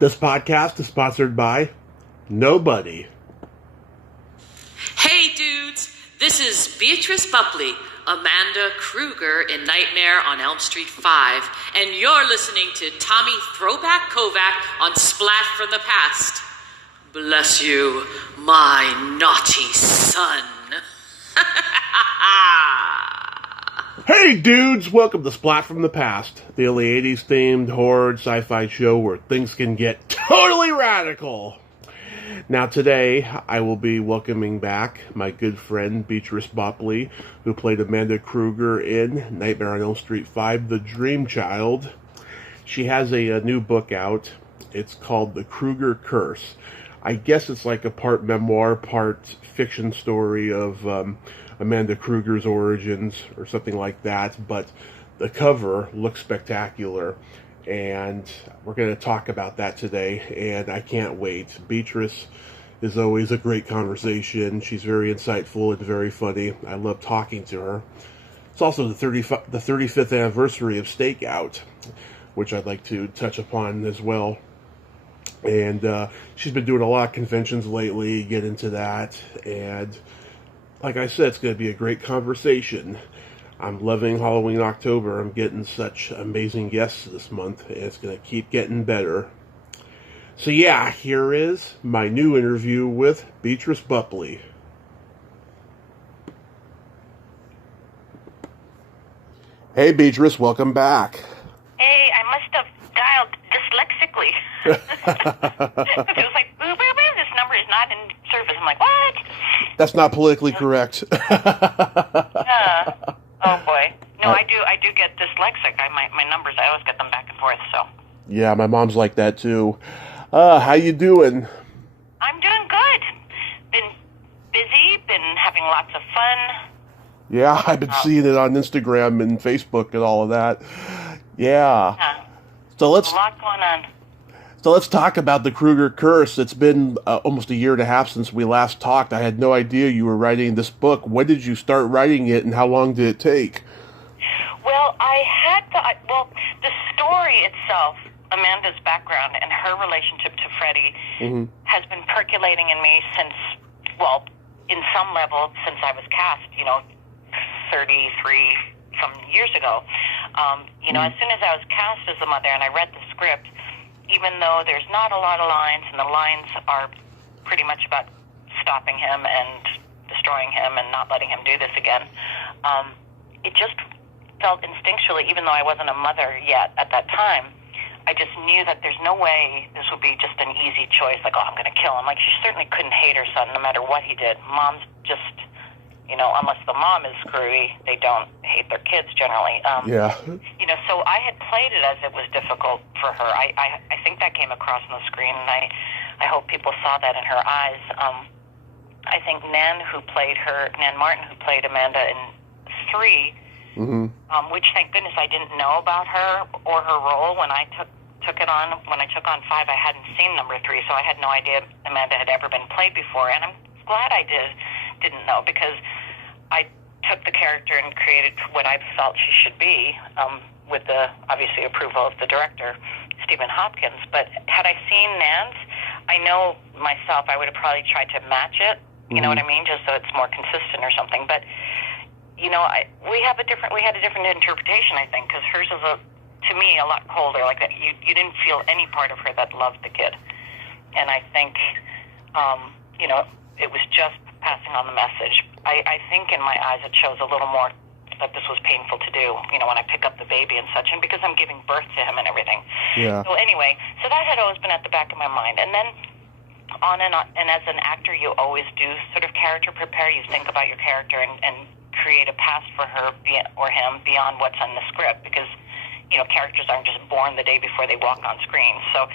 This podcast is sponsored by nobody. Hey dudes, this is Beatrice Boepple, Amanda Kruger in Nightmare on Elm Street 5, and you're listening to Tommy Throwback Kovac on Splat from the Past. Bless you, my naughty son. Hey dudes, welcome to Splat from the Past, the only 80s themed horror sci-fi show where things can get totally radical. Now today, I will be welcoming back my good friend Beatrice Boepple, who played Amanda Kruger in Nightmare on Elm Street 5, The Dream Child. She has a new book out. It's called The Kruger Curse. I guess it's like a part memoir, part fiction story of Amanda Kruger's origins or something like that, but the cover looks spectacular, and we're going to talk about that today, and I can't wait. Beatrice is always a great conversation. She's very insightful and very funny. I love talking to her. It's also the 35th anniversary of Stakeout, which I'd like to touch upon as well. And she's been doing a lot of conventions lately, get into that, and like I said, it's going to be a great conversation. I'm loving Halloween October. I'm getting such amazing guests this month, and it's going to keep getting better. So yeah, here is my new interview with Beatrice Boepple. Hey Beatrice, welcome back. Hey, I must have dialed dyslexically. It was like, boo, boo, boo, this number is not in service. I'm like, what? That's not politically correct. Oh boy. No, I do get dyslexic. My numbers, I always get them back and forth, so. Yeah, my mom's like that too. How you doing? I'm doing good. Been busy, been having lots of fun. Yeah, I've been seeing it on Instagram and Facebook and all of that. Yeah. So a lot going on. So let's talk about the Kruger Curse. It's been almost a year and a half since we last talked. I had no idea you were writing this book. When did you start writing it, and how long did it take? Well, the story itself, Amanda's background and her relationship to Freddie, has been percolating in me since, well, in some level, since I was cast, 33 some years ago. As soon as I was cast as the mother and I read the script, even though there's not a lot of lines, and the lines are pretty much about stopping him and destroying him and not letting him do this again, it just felt instinctually, even though I wasn't a mother yet at that time, I just knew that there's no way this would be just an easy choice, like, I'm going to kill him. Like, she certainly couldn't hate her son no matter what he did. Moms just, unless the mom is screwy, they don't hate their kids generally. Yeah. So I had played it as it was difficult for her. I think that came across on the screen, and I hope people saw that in her eyes. I think Nan Martin, who played Amanda in 3, which thank goodness I didn't know about her or her role when I took it on. When I took on 5, I hadn't seen number 3, so I had no idea Amanda had ever been played before, and I'm glad I didn't know, because I took the character and created what I felt she should be, with the, obviously, approval of the director, Stephen Hopkins. But had I seen Nan's, I know myself I would have probably tried to match it, you know what I mean, just so it's more consistent or something. But, we had a different interpretation, I think, because hers is, to me, a lot colder, like that. You didn't feel any part of her that loved the kid. And I think, it was just passing on the message. I think in my eyes it shows a little more that this was painful to do, when I pick up the baby and such, and because I'm giving birth to him and everything. Yeah. So anyway, that had always been at the back of my mind. And then on, and as an actor, you always do sort of character prepare. You think about your character and create a past for her or him beyond what's on the script, because characters aren't just born the day before they walk on screen. So,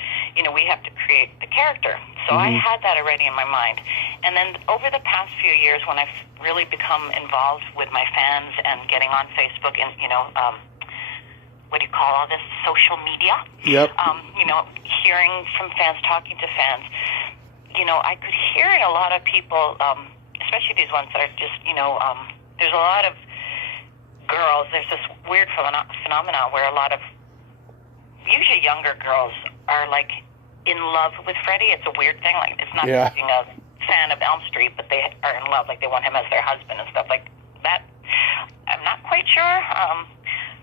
we have to create the character. So I had that already in my mind. And then over the past few years, when I've really become involved with my fans and getting on Facebook and, what do you call all this, social media? Yep. Hearing from fans, talking to fans, I could hear in a lot of people, especially these ones that are just, there's a lot of girls, there's this weird phenomenon where a lot of usually younger girls are like in love with Freddie. It's a weird thing. Like, it's not Yeah. being a fan of Elm Street, but they are in love. Like, they want him as their husband and stuff like that. I'm not quite sure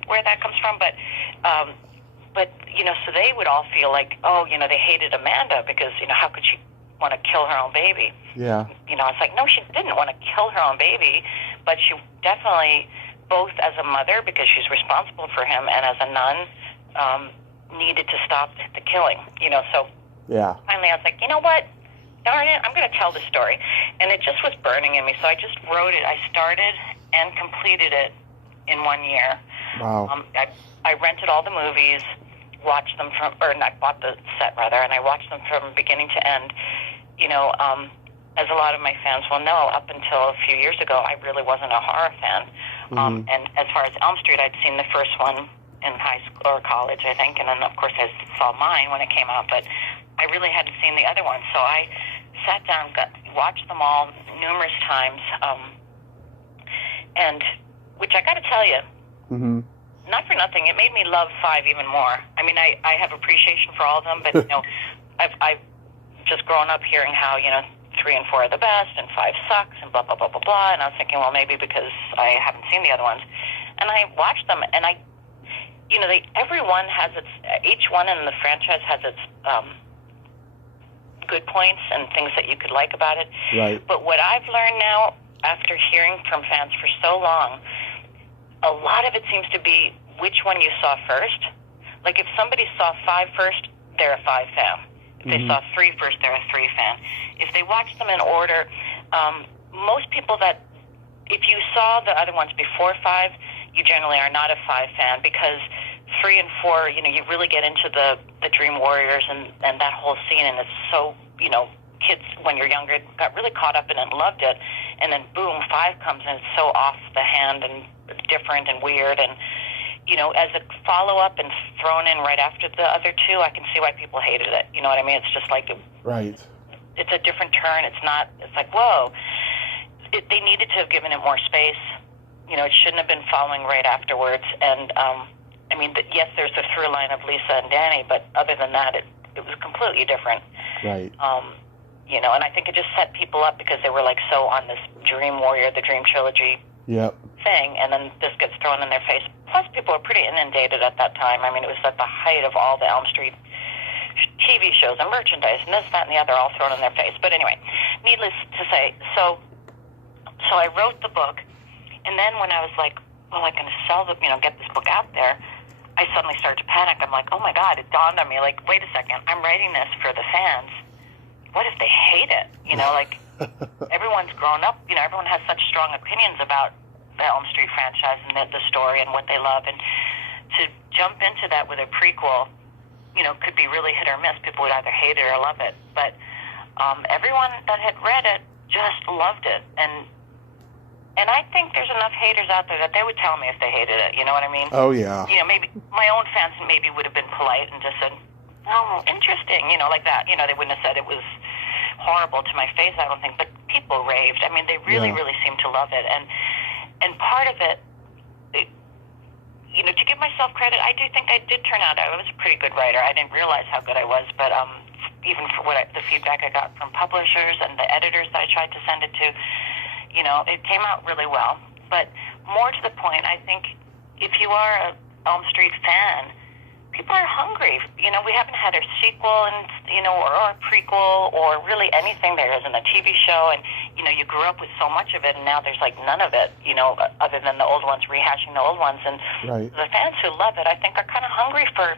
where that comes from, but so they would all feel like, they hated Amanda because, how could she want to kill her own baby? Yeah. It's like, no, she didn't want to kill her own baby, but she definitely, both as a mother, because she's responsible for him, and as a nun, needed to stop the killing, so Yeah. finally I was like, you know what? Darn it, I'm going to tell the story. And it just was burning in me, so I just wrote it. I started and completed it in 1 year. Wow. I rented all the movies, watched them I bought the set, rather, and I watched them from beginning to end. As a lot of my fans will know, up until a few years ago, I really wasn't a horror fan. And as far as Elm Street, I'd seen the first one in high school or college, I think, and then, of course, I saw mine when it came out, but I really hadn't seen the other ones. So I sat down, watched them all numerous times, and which I got to tell you, not for nothing, it made me love 5 even more. I mean, I have appreciation for all of them, but I've just grown up hearing how 3 and 4 are the best, and 5 sucks, and blah blah blah blah blah. And I was thinking, well, maybe because I haven't seen the other ones, and I watched them, and everyone has each one in the franchise has its good points and things that you could like about it. Right. But what I've learned now, after hearing from fans for so long, a lot of it seems to be which one you saw first. Like, if somebody saw 5 first, they're a 5 fan. If they saw 3 first, they're a 3 fan. If they watched them in order, most people if you saw the other ones before 5, you generally are not a 5 fan, because 3 and 4, you really get into the Dream Warriors and that whole scene, and it's so, kids when you're younger got really caught up in it and loved it, and then boom, 5 comes and it's so off the hand and different and weird, and as a follow-up and thrown in right after the other 2, I can see why people hated it. You know what I mean? It's just like Right. It's a different turn. It's like, whoa. They needed to have given it more space. It shouldn't have been following right afterwards. And, yes, there's a through line of Lisa and Danny, but other than that, it was completely different. Right. And I think it just set people up because they were, so on this Dream Warrior, the Dream Trilogy thing, and then this gets thrown in their face. Plus, people were pretty inundated at that time. I mean, it was at the height of all the Elm Street TV shows and merchandise and this, that, and the other all thrown in their face. But anyway, needless to say, so I wrote the book, and then when I was like, well, I'm going to sell get this book out there, I suddenly started to panic. I'm like, oh my God, it dawned on me, wait a second, I'm writing this for the fans. What if they hate it? Everyone's grown up, everyone has such strong opinions about the Elm Street franchise and the story and what they love, and to jump into that with a prequel, could be really hit or miss. People would either hate it or love it, but everyone that had read it just loved it, and I think there's enough haters out there that they would tell me if they hated it. You know what I mean? Oh yeah. Maybe my own fans maybe would have been polite and just said, "Oh, interesting," like that. They wouldn't have said it was horrible to my face, I don't think, but people raved. I mean, they really seemed to love it, and part of it, to give myself credit, I do think I did turn out. I was a pretty good writer. I didn't realize how good I was, but even for the feedback I got from publishers and the editors that I tried to send it to, it came out really well. But more to the point, I think if you are a Elm Street fan, people are hungry. We haven't had a sequel and or a prequel or really anything there isn't a TV show, and you grew up with so much of it, and now there's none of it, other than the old ones rehashing the old ones. And the fans who love it, I think, are kind of hungry for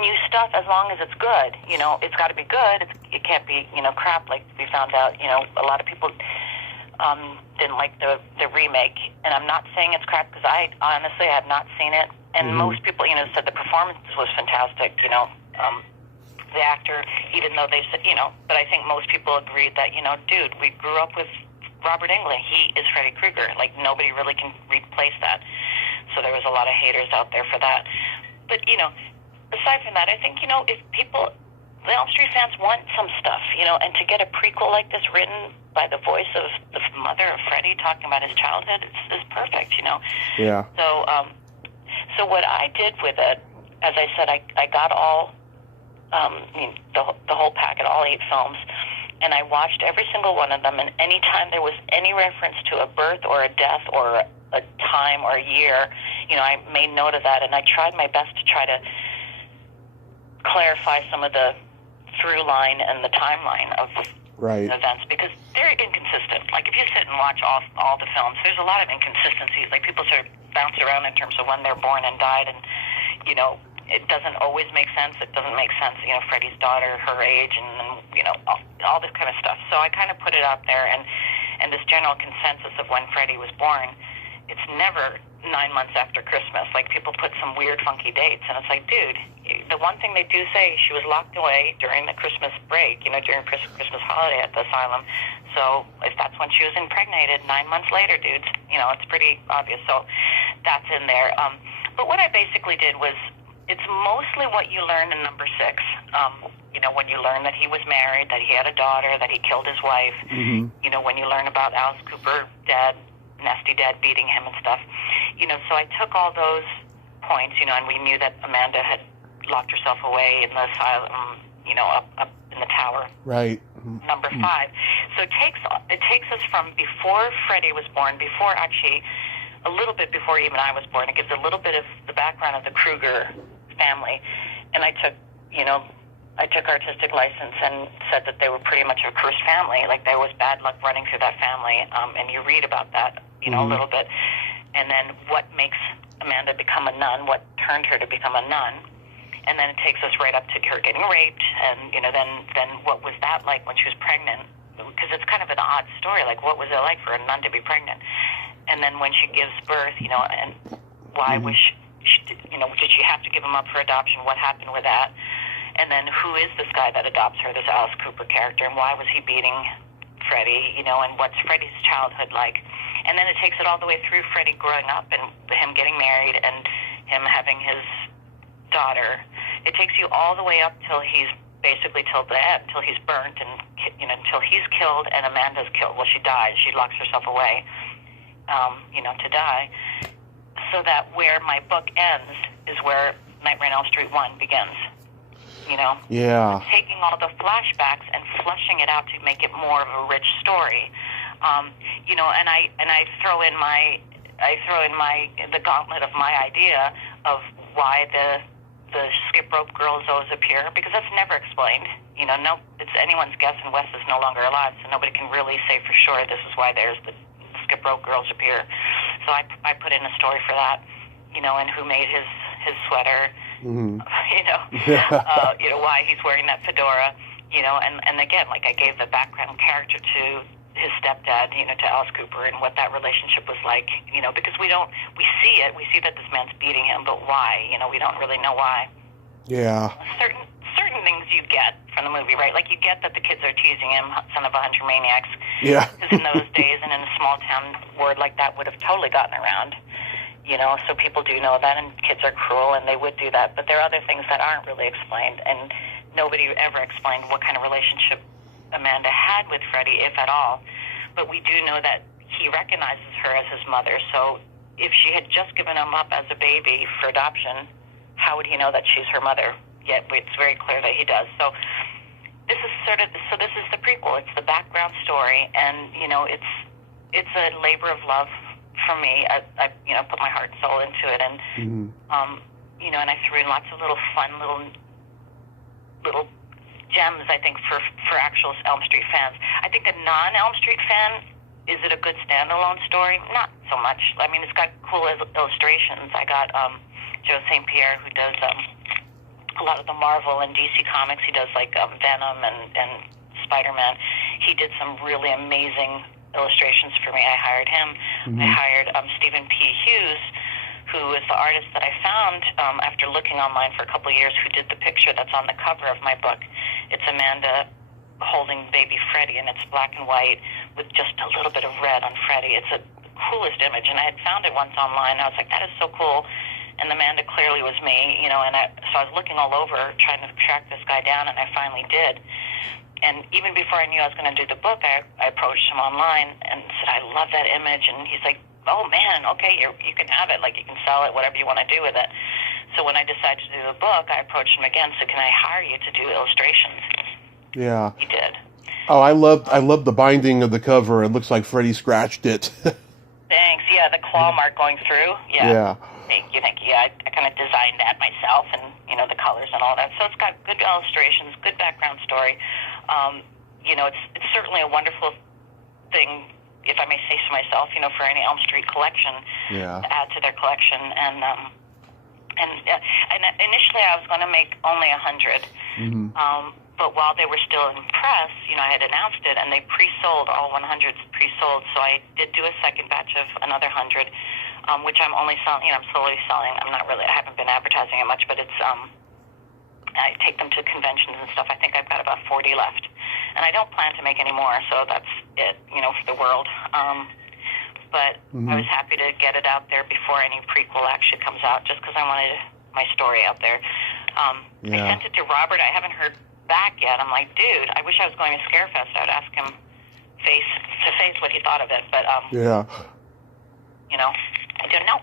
new stuff as long as it's good. It's got to be good. It can't be crap like we found out. A lot of people didn't like the remake, and I'm not saying it's crap because I honestly have not seen it. And most people, said the performance was fantastic. The actor, even though they said, but I think most people agreed that, dude, we grew up with Robert Englund. He is Freddy Krueger. Nobody really can replace that. So there was a lot of haters out there for that. But, aside from that, I think, if people, the Elm Street fans want some stuff, and to get a prequel like this written by the voice of the mother of Freddy talking about his childhood is perfect, Yeah. So what I did with it, as I said, I got all the whole packet, all 8 films. And I watched every single one of them, and anytime there was any reference to a birth or a death or a time or a year, I made note of that, and I tried my best to try to clarify some of the through line and the timeline of events, because they're inconsistent. Like, if you sit and watch all the films, there's a lot of inconsistencies. Like, people sort of bounce around in terms of when they're born and died, and, it doesn't always make sense. It doesn't make sense, Freddie's daughter, her age, and all this kind of stuff. So I kind of put it out there, and this general consensus of when Freddie was born, it's never 9 months after Christmas. Like, people put some weird, funky dates, and it's like, dude, the one thing they do say, she was locked away during the Christmas break, during Christmas holiday at the asylum. So if that's when she was impregnated, 9 months later, dudes, it's pretty obvious. So that's in there. But what I basically did was, it's mostly what you learned in number 6. When you learn that he was married, that he had a daughter, that he killed his wife, when you learn about Alice Cooper dead, nasty dad beating him and stuff. So I took all those points, and we knew that Amanda had locked herself away in the asylum, up in the tower. Right. Number 5. So it takes us from before Freddie was born, a little bit before even I was born. It gives a little bit of the background of the Kruger family. And I took artistic license and said that they were pretty much a cursed family. Like, there was bad luck running through that family. And you read about that, a little bit. And then what makes Amanda become a nun, what turned her to become a nun. And then it takes us right up to her getting raped. And, then what was that like when she was pregnant? Because it's kind of an odd story. Like, what was it like for a nun to be pregnant? And then when she gives birth, and why was did she have to give him up for adoption? What happened with that? And then who is this guy that adopts her, this Alice Cooper character, and why was he beating Freddie, and what's Freddie's childhood like? And then it takes it all the way through Freddie growing up and him getting married and him having his daughter. It takes you all the way up till he's basically till the end, till he's burnt and, until he's killed and Amanda's killed. Well, she dies. She locks herself away, to die. So that where my book ends is where Nightmare on Elm Street 1 begins. Yeah. Taking all the flashbacks and fleshing it out to make it more of a rich story. And I throw in the gauntlet of my idea of why the skip rope girls always appear, because that's never explained. No, it's anyone's guess, and Wes is no longer alive, so nobody can really say for sure this is why there's the skip rope girls appear. So I put in a story for that, and who made his sweater, why he's wearing that fedora, and again, like, I gave the background character to his stepdad, to Alice Cooper, and what that relationship was like, because we see that this man's beating him, but why? We don't really know why. Yeah. Certain things you get from the movie, right? Like, you get that the kids are teasing him, son of a hundred maniacs. Yeah. Because in those days and in a small town, word like that would have totally gotten around. So people do know that, and kids are cruel, and they would do that. But there are other things that aren't really explained, and nobody ever explained what kind of relationship Amanda had with Freddie, if at all. But we do know that he recognizes her as his mother. So if she had just given him up as a baby for adoption, how would he know that she's her mother? Yet it's very clear that he does. So this is the prequel. It's the background story, and it's a labor of love for me. I put my heart and soul into it, and and I threw in lots of little fun little gems, I think, for actual Elm Street fans. I think a non-Elm Street fan, is it a good standalone story? Not so much. I mean, it's got cool illustrations. I got Joe St. Pierre, who does a lot of the Marvel and DC comics. He does like Venom and Spider-Man. He did some really amazing illustrations for me. I hired him. I hired Stephen P. Hughes, who is the artist that I found after looking online for a couple of years, who did the picture that's on the cover of my book. It's Amanda holding baby Freddie, and it's black and white with just a little bit of red on Freddie. It's the coolest image, and I had found it once online. I was like, that is so cool. And Amanda clearly was me, and so I was looking all over trying to track this guy down, and I finally did. And even before I knew I was going to do the book, I approached him online and said, I love that image. And he's like, oh man, okay, you can have it, like you can sell it, whatever you want to do with it. So when I decided to do the book, I approached him again. So can I hire you to do illustrations? Yeah. He did. Oh, I love the binding of the cover. It looks like Freddie scratched it. Thanks. Yeah, the claw mark going through. Yeah. Yeah. Thank you. Yeah, I kind of designed that myself, and the colors and all that. So it's got good illustrations, good background story. It's certainly a wonderful thing, if I may say so myself, for any Elm Street collection to add to their collection. And initially I was going to make only 100. Mm-hmm. But while they were still in press, I had announced it, and they pre-sold, all 100s pre-sold. So I did do a second batch of another 100, which I'm only selling, I'm slowly selling. I haven't been advertising it much, but it's, I take them to conventions and stuff. I think I've got about 40 left. And I don't plan to make any more, so that's it, for the world. But I was happy to get it out there before any prequel actually comes out, just because I wanted my story out there. I sent it to Robert. I haven't heard back yet. I'm like, dude, I wish I was going to Scarefest. I would ask him face to face what he thought of it. But, I don't know.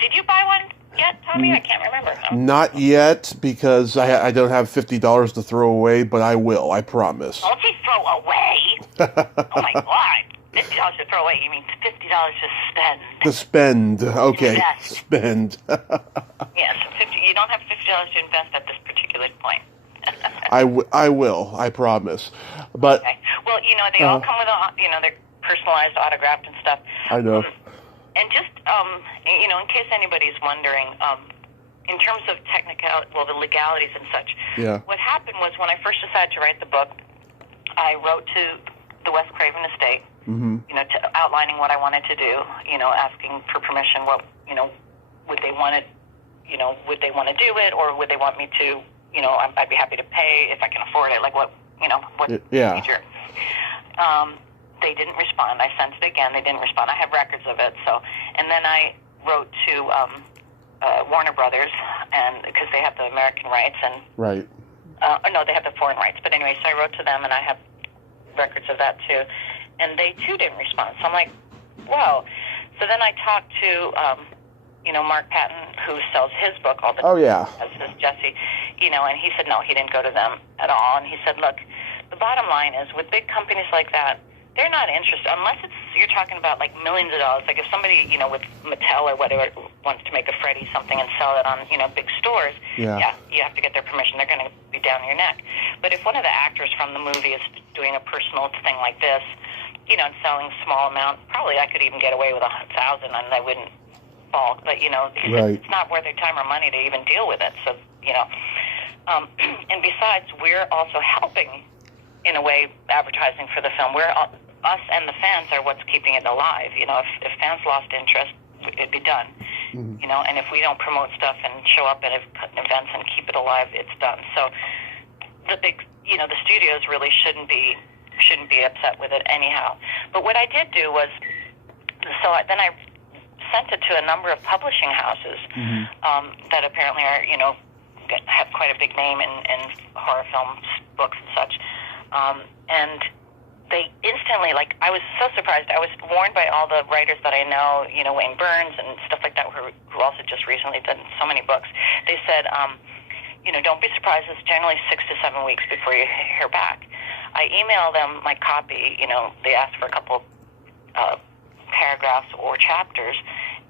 Did you buy one yet, Tommy? I can't remember. Not yet, because I don't have $50 to throw away, but I will. I promise. Don't say throw away. Oh, my God. $50 to throw away. You mean $50 to spend? To spend. Okay. Invest. Spend. Yes. You don't have $50 to invest at this particular point. I will. I promise. But okay. Well, they all come with they're personalized, autographed, and stuff. I know. And just in case anybody's wondering, in terms of the legalities and such. Yeah. What happened was when I first decided to write the book, I wrote to the West Craven estate, outlining what I wanted to do, asking for permission. What would they want to, would they want to do it, or would they want me to? I'd be happy to pay if I can afford it. Like what procedure. They didn't respond. I sent it again. They didn't respond. I have records of it. So, and then I wrote to Warner Brothers, and because they have the American rights, and right. No, they have the foreign rights. But anyway, so I wrote to them, and I have records of that too. And they too didn't respond. So I'm like, whoa. So then I talked to Mark Patton, who sells his book all the time. Oh yeah. As does Jesse, and he said no, he didn't go to them at all. And he said, look, the bottom line is with big companies like that, they're not interested unless you're talking about like millions of dollars. Like if somebody with Mattel or whatever wants to make a Freddy something and sell it on big stores, yeah, you have to get their permission. They're going to be down your neck. But if one of the actors from the movie is doing a personal thing like this, and selling a small amount, probably I could even get away with 1,000 and I wouldn't balk. But right. It's not worth their time or money to even deal with it. So and besides, we're also helping. In a way, advertising for the film. Us and the fans are what's keeping it alive. If fans lost interest, it'd be done. Mm-hmm. And if we don't promote stuff and show up at events and keep it alive, it's done. So the big, the studios really shouldn't be upset with it anyhow. But what I did do was, then I sent it to a number of publishing houses that apparently are, have quite a big name in horror films, books, and such. And they instantly, I was so surprised. I was warned by all the writers that I know, Wayne Burns and stuff like that, who also just recently done so many books. They said, don't be surprised. It's generally 6 to 7 weeks before you hear back. I emailed them my copy. They asked for a couple paragraphs or chapters,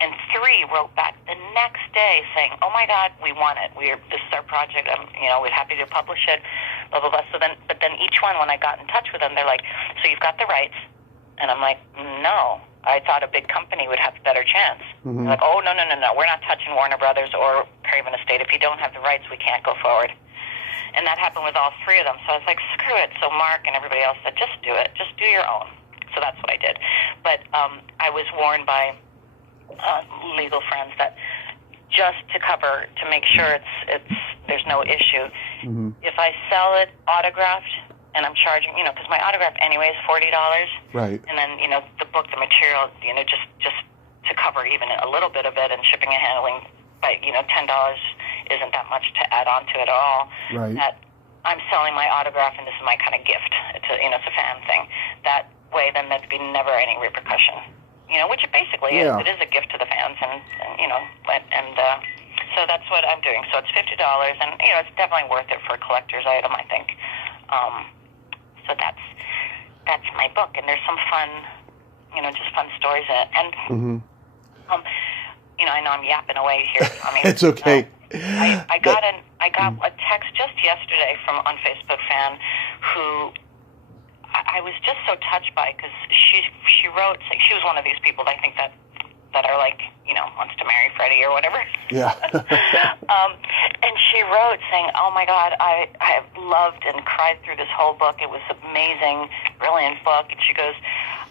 and 3 wrote back the next day saying, "Oh my God, we want it. This is our project. We're happy to publish it." Blah blah blah. But then each one, when I got in touch with them, they're like, "So you've got the rights?" And I'm like, "No, I thought a big company would have a better chance." Mm-hmm. They're like, "Oh no, we're not touching Warner Brothers or Craven Estate. If you don't have the rights, we can't go forward." And that happened with all 3 of them. So I was like, "Screw it." So Mark and everybody else said, "Just do it. Just do your own." So that's what I did. But I was warned by legal friends that just to make sure there's no issue. Mm-hmm. If I sell it autographed and I'm charging, because my autograph anyway is $40. Right. And then, the book, the material, just to cover even a little bit of it and shipping and handling, but, $10 isn't that much to add on to it at all. Right. That I'm selling my autograph and this is my kind of gift. It's a fan thing. That way, then there'd be never any repercussion. which it basically is. It is a gift to the fans, and so that's what I'm doing. So it's $50, and it's definitely worth it for a collector's item, I think. So that's my book, and there's some fun, just fun stories in it. And I know I'm yapping away here. I mean, it's okay. I got a text just yesterday from on Facebook fan who I was just so touched by, because she wrote, she was one of these people I think that are like, wants to marry Freddie or whatever. Yeah. And she wrote saying, "Oh my God, I have loved and cried through this whole book. It was amazing, brilliant book." And she goes,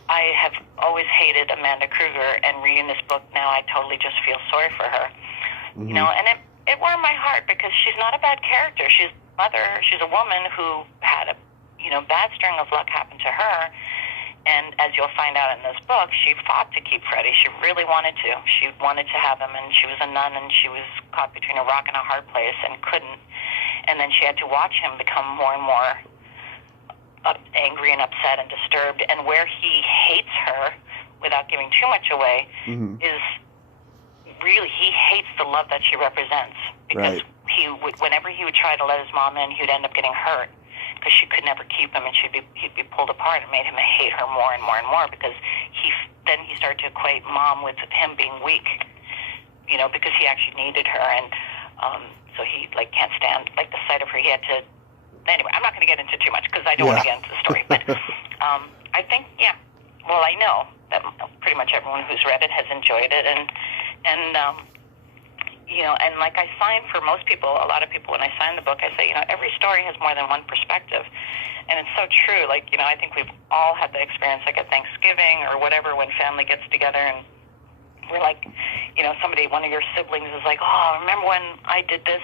"I have always hated Amanda Kruger, and reading this book now, I totally just feel sorry for her." And it warmed my heart, because she's not a bad character. She's a mother. She's a woman who had a bad string of luck happen to her. And as you'll find out in this book, she fought to keep Freddie. She really wanted to. She wanted to have him, and she was a nun, and she was caught between a rock and a hard place and couldn't. And then she had to watch him become more and more angry and upset and disturbed. And where he hates her, without giving too much away, is really, he hates the love that she represents. Because whenever he would try to let his mom in, he would end up getting hurt, because she could never keep him, and he'd be pulled apart, and made him hate her more and more and more, because he started to equate mom with him being weak, because he actually needed her, and so he can't stand the sight of her. He had to. Anyway, I'm not going to get into too much, because I don't want to get into the story, but I think I know that pretty much everyone who's read it has enjoyed it, and like I sign for most people, a lot of people, when I sign the book, I say, every story has more than one perspective. And it's so true. I think we've all had the experience, like at Thanksgiving or whatever, when family gets together and we're like, one of your siblings is like, "Oh, remember when I did this,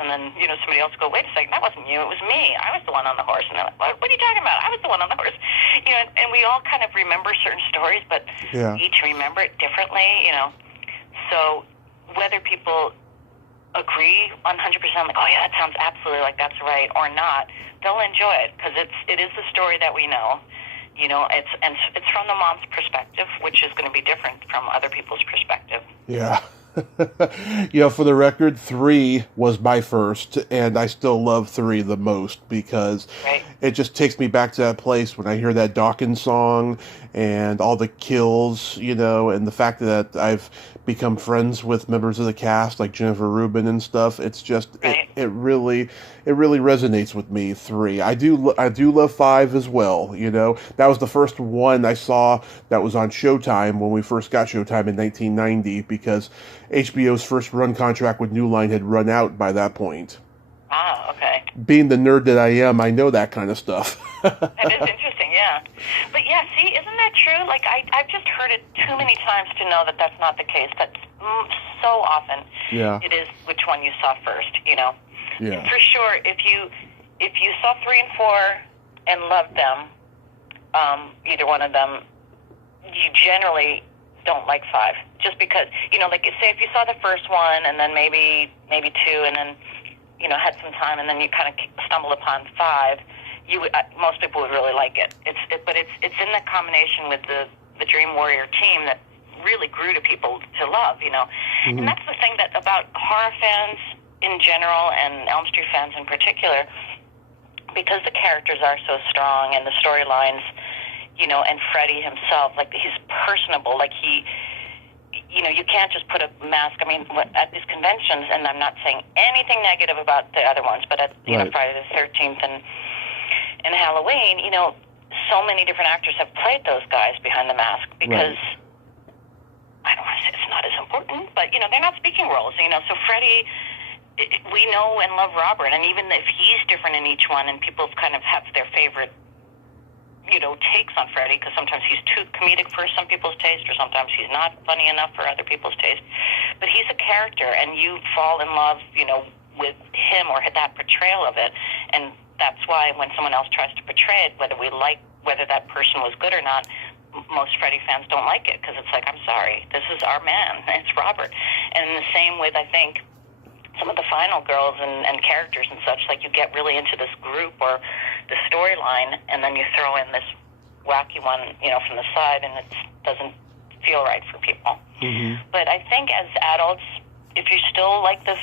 and then, somebody else will go, "Wait a second, that wasn't you, it was me. I was the one on the horse." And they're like, what are you talking about? I was the one on the horse. And we all kind of remember certain stories, but each remember it differently, So whether people agree 100%, like, "Oh yeah, that sounds absolutely like that's right," or not, they'll enjoy it, because it is the story that we know. It's from the mom's perspective, which is going to be different from other people's perspective. Yeah. For the record, 3 was my first, and I still love 3 the most, because it just takes me back to that place when I hear that Dawkins song and all the kills, and the fact that I've become friends with members of the cast like Jennifer Rubin and stuff. It's just it really resonates with me. 3. I do love 5 as well. That was the first one I saw that was on Showtime when we first got Showtime in 1990, because HBO's first run contract with New Line had run out by that point. Ah, okay. Being the nerd that I am, I know that kind of stuff. That is interesting, yeah. But see, isn't that true? I've just heard it too many times to know that that's not the case. But so often, it is which one you saw first. Yeah. For sure, if you saw 3 and 4 and loved them, either one of them, you generally don't like 5, just because say if you saw the first one and then maybe 2, and then had some time, and then you kind of stumbled upon 5, most people would really like it. But it's in that combination with the Dream Warrior team that really grew to people to love. And that's the thing that about horror fans in general and Elm Street fans in particular, because the characters are so strong and the storylines, and Freddie himself, he's personable, you can't just put a mask. I mean, at these conventions, and I'm not saying anything negative about the other ones, but at Friday the 13th and Halloween, so many different actors have played those guys behind the mask, because I don't want to say it's not as important, but they're not speaking roles. So Freddie, we know and love Robert, and even if he's different in each one, and people kind of have their favorite takes on Freddie, because sometimes he's too comedic for some people's taste, or sometimes he's not funny enough for other people's taste. But he's a character, and you fall in love, with him or that portrayal of it. And that's why when someone else tries to portray it, whether that person was good or not, most Freddie fans don't like it, because it's like, I'm sorry, this is our man, it's Robert. And in the same with, I think, some of the final girls and characters and such, you get really into this group or the storyline, and then you throw in this wacky one, from the side, and it doesn't feel right for people. Mm-hmm. But I think as adults, if you still like the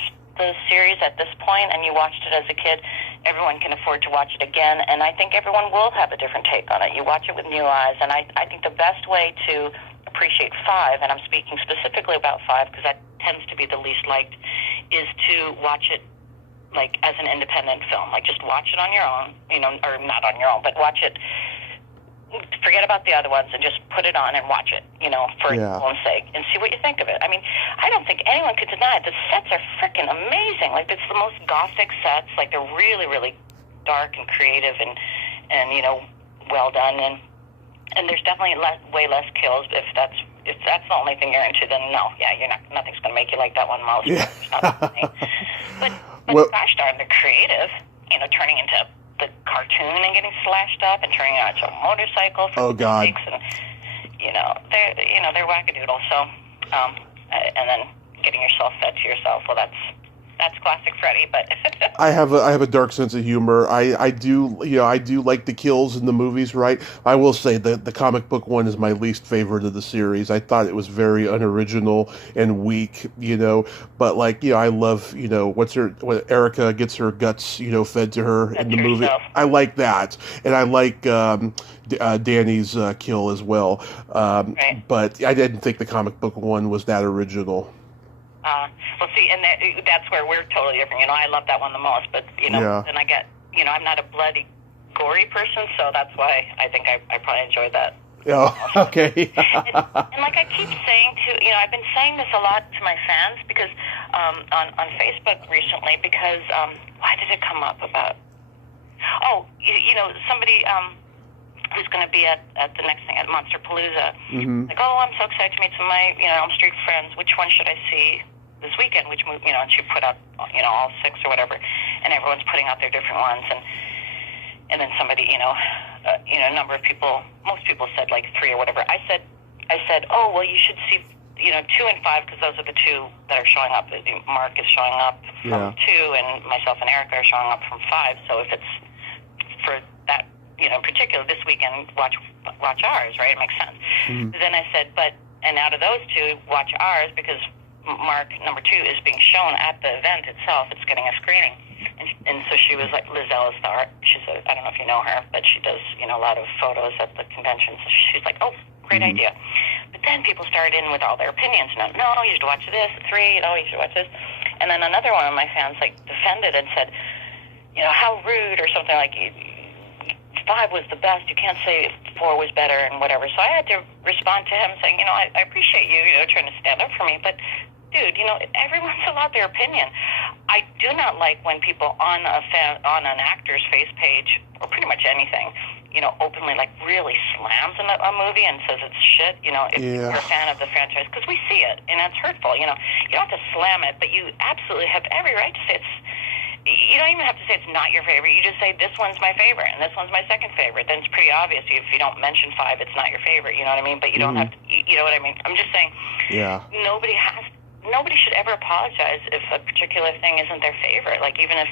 series at this point and you watched it as a kid, everyone can afford to watch it again, and I think everyone will have a different take on it. You watch it with new eyes, and I think the best way to appreciate 5, and I'm speaking specifically about 5 because that tends to be the least liked, is to watch it like as an independent film. Like just watch it on your own, or not on your own, but watch it. Forget about the other ones and just put it on and watch it, for its own sake, and see what you think of it. I mean, I don't think anyone could deny it. The sets are freaking amazing. Like, it's the most gothic sets. Like, they're really, really dark and creative and well done. And there's definitely way less kills. If that's the only thing you're into, then no, nothing's going to make you like that one most. Yeah. It's not funny. But well, gosh darn, they're creative. Turning into the cartoon and getting slashed up and turning it into a motorcycle for God. and they're wackadoodle. So and then getting yourself fed to yourself. Well, that's classic Freddy, but I have a dark sense of humor. I do like the kills in the movies, right? I will say that the comic book one is my least favorite of the series. I thought it was very unoriginal and weak, but I love, when Erica gets her guts, fed to her in the movie. Yourself. I like that. And I like Danny's kill as well. Right. But I didn't think the comic book one was that original. Well, see, and that's where we're totally different. I love that one the most, but, then I get, I'm not a bloody, gory person, so that's why I think I probably enjoy that. Oh, okay. and like I keep saying, too, I've been saying this a lot to my fans because, on Facebook recently, because, why did it come up about, somebody, who's going to be at the next thing at Monster Palooza. Mm-hmm. Like, I'm so excited to meet some of my, Elm Street friends. Which one should I see this weekend? Which movie, and she put out, all 6 or whatever, and everyone's putting out their different ones, and then somebody, a number of people, most people said like 3 or whatever. I said, well, you should see, 2 and 5 because those are the 2 that are showing up. Mark is showing up from 2, and myself and Erica are showing up from 5. So if it's for that, in particular this weekend, watch ours, right? It makes sense. Mm-hmm. Then I said, and out of those 2, watch ours because Mark number 2 is being shown at the event itself. It's getting a screening, and so she was like, Lizelle is the art. She's I don't know if you know her, but she does a lot of photos at the conventions. She's like, great Mm-hmm. idea. But then people started in with all their opinions. No, you should watch this. 3, you should watch this. And then another one of my fans defended and said, how rude or something like. 5 was the best. You can't say 4 was better and whatever. So I had to respond to him saying, I appreciate you, trying to stand up for me, but dude, everyone's allowed their opinion. I do not like when people on an actor's face page or pretty much anything, openly really slams a movie and says it's shit. If you're a fan of the franchise, because we see it and it's hurtful. You don't have to slam it, but you absolutely have every right to say it's. You don't even have to say it's not your favorite. You just say, this one's my favorite, and this one's my second favorite. Then it's pretty obvious. If you don't mention 5, it's not your favorite. You know what I mean? But you don't have to, you know what I mean? I'm just saying, nobody should ever apologize if a particular thing isn't their favorite. Like, even if,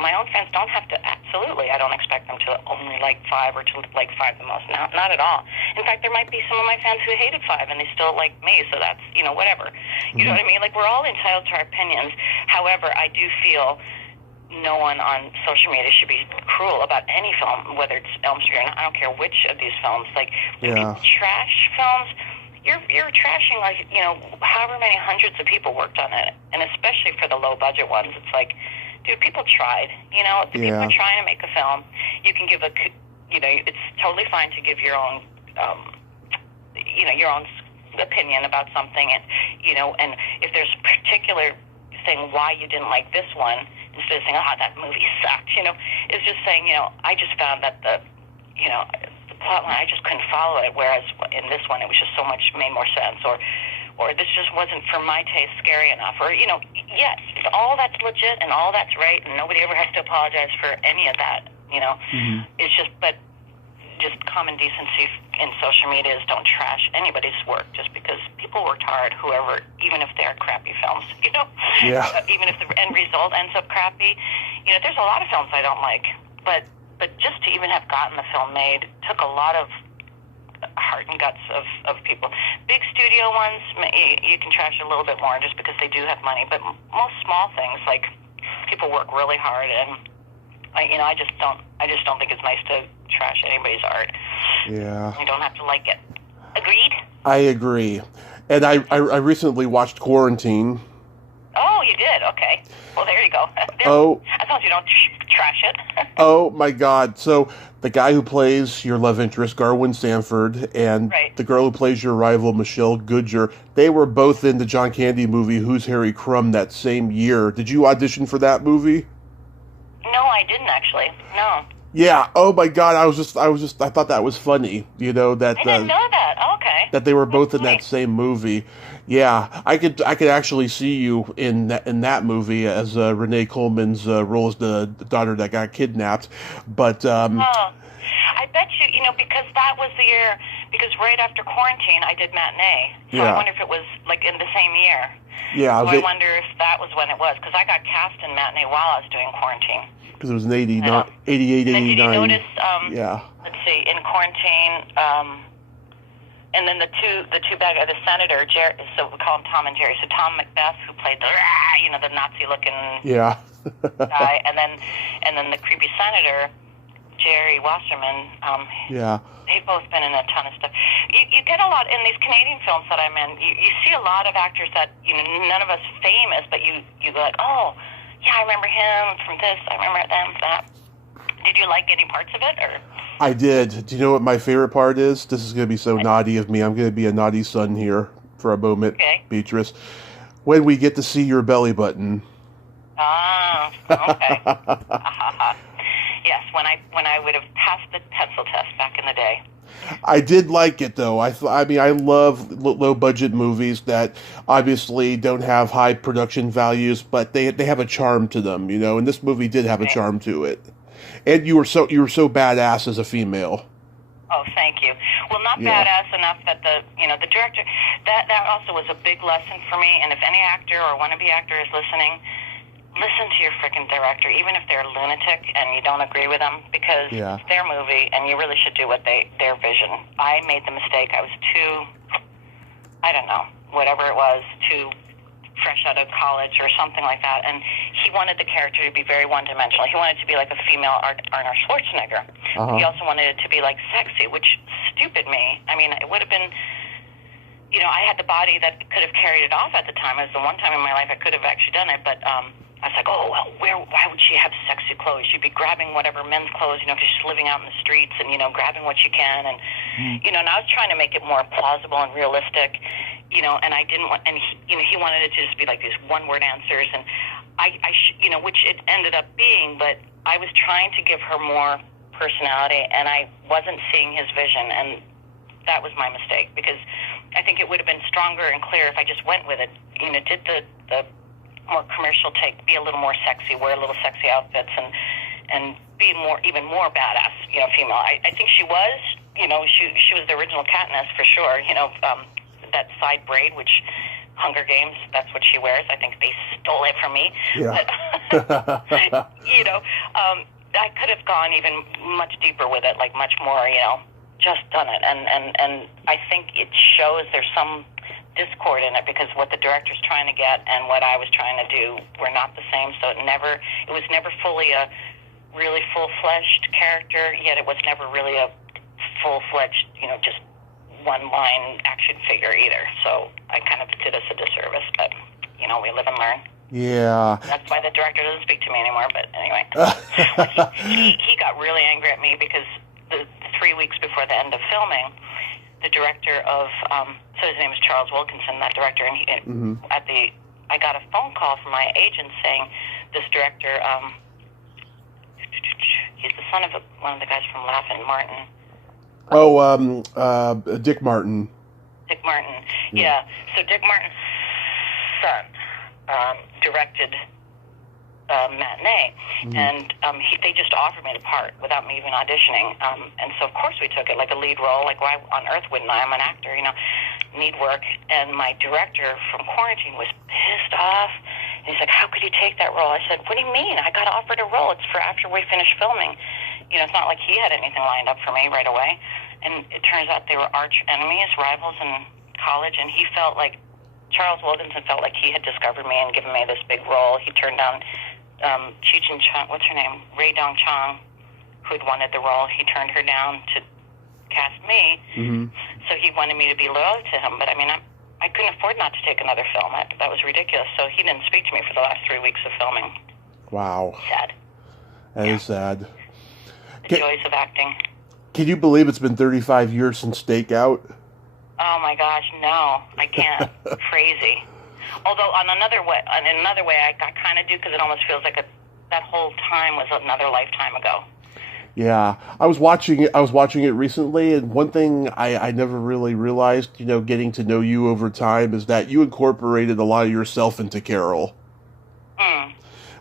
my own fans don't have to, absolutely, I don't expect them to only like 5 or to like 5 the most. Not at all. In fact, there might be some of my fans who hated 5 and they still like me, so that's, whatever. You know what I mean? Like, we're all entitled to our opinions. However, I do feel no one on social media should be cruel about any film, whether it's Elm Street or not. I don't care which of these films. Like, when people trash films, you're trashing, like, however many hundreds of people worked on it, and especially for the low-budget ones. It's like, dude, people tried. People are trying to make a film. You can give it's totally fine to give your own, your own opinion about something, and and if there's a particular thing why you didn't like this one, instead of saying, that movie sucked, it's just saying, I just found that the plot line, I just couldn't follow it, whereas in this one it was just so much, made more sense, or this just wasn't for my taste scary enough, or yes, all that's legit and all that's right, and nobody ever has to apologize for any of that. It's just, but just common decency in social media is don't trash anybody's work just because people worked hard, whoever, even if they're crappy films, even if the end result ends up crappy. There's a lot of films I don't like, but just to even have gotten the film made took a lot of heart and guts of people. Big studio ones, you can trash a little bit more just because they do have money. But most small things, like people work really hard, and I just don't think it's nice to trash anybody's art. Yeah. You don't have to like it. Agreed? I agree. And I recently watched Quarantine. Oh, you did? Okay. Well, there you go. Oh. As long as you don't trash it. Oh, my God. So the guy who plays your love interest, Garwin Sanford, and the girl who plays your rival, Michelle Goodger, they were both in the John Candy movie, Who's Harry Crumb, that same year. Did you audition for that movie? No, I didn't actually. No. Yeah. Oh my God. I thought that was funny. You know that. I didn't know that. Okay. That they were both in that same movie. Yeah, I could actually see you in that movie as Renee Coleman's role as the daughter that got kidnapped. But I bet you because that was the year. Because right after Quarantine, I did Matinee. So I wonder if it was like in the same year. Yeah. So I wonder if that was when it was, because I got cast in Matinee while I was doing Quarantine. Because it was in 88, 89. Did you notice? Yeah. Let's see, in Quarantine, and then the two bad guys, the senator, Jerry, so we call him Tom and Jerry. So Tom Macbeth, who played the Nazi-looking guy, and then the creepy senator, Jerry Wasserman. They've both been in a ton of stuff. You get a lot in these Canadian films that I'm in. You see a lot of actors that none of us famous, but you go like, oh, yeah, I remember him from this. I remember them from that. Did you like any parts of it, or? I did. Do you know what my favorite part is? This is going to be so naughty of me. I'm going to be a naughty son here for a moment, Beatrice. When we get to see your belly button. Ah, okay. Yes, when I would have passed the pencil test back in the day. I did like it, though. I mean, I love low-budget movies that obviously don't have high production values, but they have a charm to them, and this movie did have a charm to it. And you were so badass as a female. Oh, thank you. Well, not badass enough that the director, that also was a big lesson for me. And if any actor or wannabe actor is listening, listen to your freaking director, even if they're a lunatic and you don't agree with them, because it's their movie and you really should do their vision. I made the mistake. I was too, I don't know, whatever it was, too fresh out of college or something like that. And he wanted the character to be very one-dimensional. He wanted it to be like a female Arnold Schwarzenegger. He also wanted it to be like sexy, which stupid me. I mean, it would have been, I had the body that could have carried it off at the time. It was the one time in my life I could have actually done it, but I was like, oh, well, why would she have sexy clothes? She'd be grabbing whatever men's clothes, because she's living out in the streets and, grabbing what she can. And, and I was trying to make it more plausible and realistic, and I didn't want, and he wanted it to just be like these one-word answers. And which it ended up being, but I was trying to give her more personality and I wasn't seeing his vision. And that was my mistake, because I think it would have been stronger and clearer if I just went with it, did the more commercial take, be a little more sexy, wear a little sexy outfits, and be even more badass, female. I think she was, she was the original Katniss for sure. That side braid, which Hunger Games, that's what she wears. I think they stole it from me. Yeah. But, I could have gone even much deeper with it, like much more, just done it. And I think it shows there's some discord in it, because what the director's trying to get and what I was trying to do were not the same. So it was never fully a really full-fledged character, yet it was never really a full-fledged, just one-line action figure either. So I kind of did us a disservice, but, we live and learn. Yeah. That's why the director doesn't speak to me anymore, but anyway. he got really angry at me because the 3 weeks before the end of filming, the director of, so his name is Charles Wilkinson, that director, and I got a phone call from my agent saying this director, he's the son of one of the guys from Laugh-In, Martin. Dick Martin. Dick Martin, yeah. So Dick Martin's son directed Matinee, and they just offered me the part without me even auditioning, and so of course we took it, like a lead role. Like, why on earth wouldn't I? I'm an actor, need work. And my director from Quarantine was pissed off, and he's like, how could you take that role? I said, what do you mean? I got offered a role. It's for after we finish filming. It's not like he had anything lined up for me right away. and it turns out they were arch enemies, rivals in college, and he felt like, Charles Wilkinson felt like he had discovered me and given me this big role. He turned down Cheech and Chong, what's her name? Ray Dong Chong, who'd wanted the role. He turned her down to cast me, so he wanted me to be loyal to him. But I mean, I couldn't afford not to take another film. That was ridiculous. So he didn't speak to me for the last 3 weeks of filming. Wow. Sad. That is sad. The joys of acting. Can you believe it's been 35 years since Stakeout? Oh my gosh, no, I can't. Crazy. Although in another way, I kind of do, because it almost feels like that whole time was another lifetime ago. Yeah, I was watching it recently, and one thing I never really realized, getting to know you over time, is that you incorporated a lot of yourself into Carol.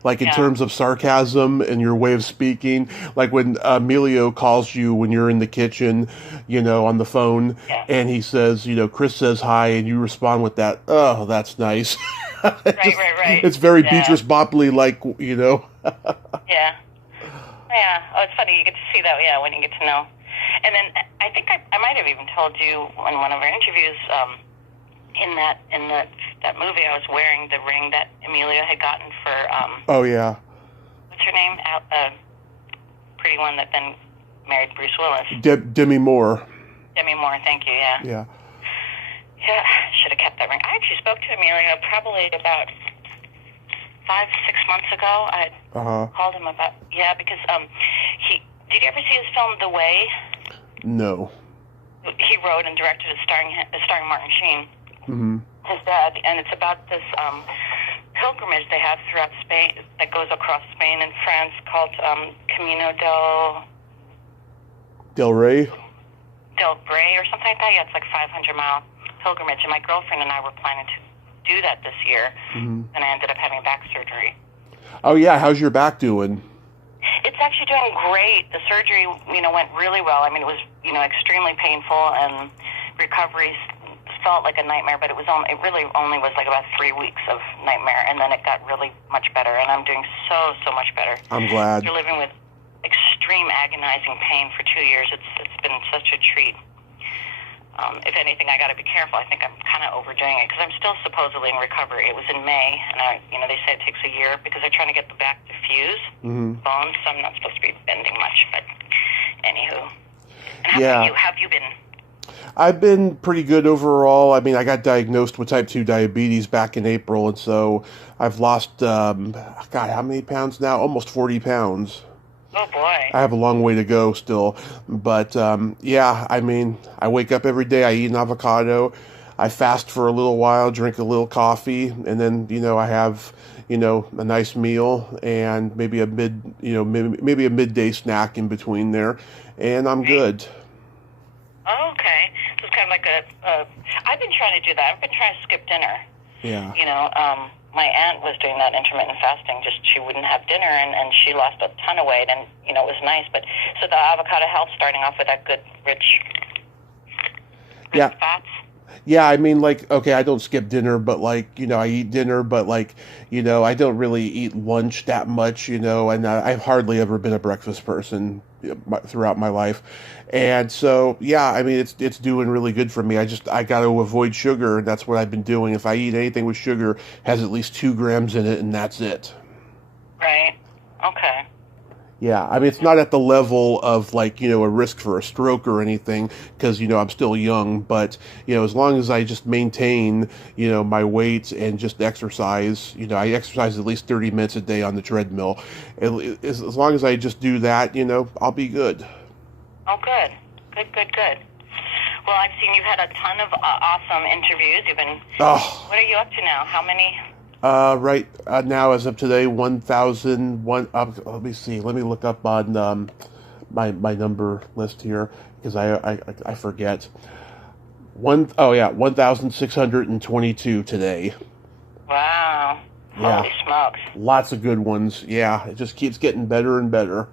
Like in terms of sarcasm and your way of speaking, like when Emilio calls you when you're in the kitchen, on the phone, and he says, Chris says hi, and you respond with that, oh, that's nice. Right. It's very Beatrice Boepple, like, Yeah. Yeah. Oh, it's funny. You get to see that, when you get to know. And then I think I might have even told you in one of our interviews, in that movie, I was wearing the ring that Emilio had gotten for, oh, yeah. What's her name? Pretty one that then married Bruce Willis. Demi Moore. Demi Moore, thank you, yeah. Yeah. Yeah, should have kept that ring. I actually spoke to Emilio probably about 5-6 months ago. I called him about, because did you ever see his film The Way? No. He wrote and directed it starring Martin Sheen. His dad, and it's about this pilgrimage they have throughout Spain that goes across Spain and France called Camino Del Rey or something like that. Yeah, it's like 500-mile pilgrimage, and my girlfriend and I were planning to do that this year, and I ended up having back surgery. Oh yeah, how's your back doing? It's actually doing great. The surgery, went really well. I mean, it was, extremely painful, and recovery felt like a nightmare, but it really only was like about 3 weeks of nightmare, and then it got really much better, and I'm doing so much better. I'm glad. You're living with extreme agonizing pain for 2 years. It's been such a treat. If anything, I got to be careful. I think I'm kind of overdoing it, because I'm still supposedly in recovery. It was in May, and they say it takes a year because they're trying to get the back to fuse bones, so I'm not supposed to be bending much, but anywho. And how about you? How have you been? I've been pretty good overall. I mean, I got diagnosed with type 2 diabetes back in April, and so I've lost, how many pounds now? Almost 40 pounds. Oh, boy. I have a long way to go still. But, I mean, I wake up every day, I eat an avocado, I fast for a little while, drink a little coffee, and then, I have, a nice meal and maybe a maybe a midday snack in between there, and I'm good. Oh, okay. So it's kind of like I've been trying to do that. I've been trying to skip dinner. Yeah. My aunt was doing that intermittent fasting. Just she wouldn't have dinner, and she lost a ton of weight, and, it was nice. But so the avocado helps, starting off with that good, rich fats. Yeah, I mean, like, okay, I don't skip dinner, but, like, I eat dinner, but, like, I don't really eat lunch that much, and I've hardly ever been a breakfast person throughout my life. And so, yeah, I mean, it's doing really good for me. I got to avoid sugar, and that's what I've been doing. If I eat anything with sugar, it has at least 2 grams in it, and that's it. Right. Okay. Yeah, I mean, it's not at the level of, like, a risk for a stroke or anything, because, I'm still young, but, as long as I just maintain, my weight and just exercise, I exercise at least 30 minutes a day on the treadmill. As long as I just do that, I'll be good. Oh, good. Good. Well, I've seen you've had a ton of awesome interviews. You've been, what are you up to now? How many? Right now, as of today, 1,001. Let me see. Let me look up on my number list here, because I forget. 1,622 today. Wow. Yeah. Holy smokes. Lots of good ones. Yeah, it just keeps getting better and better.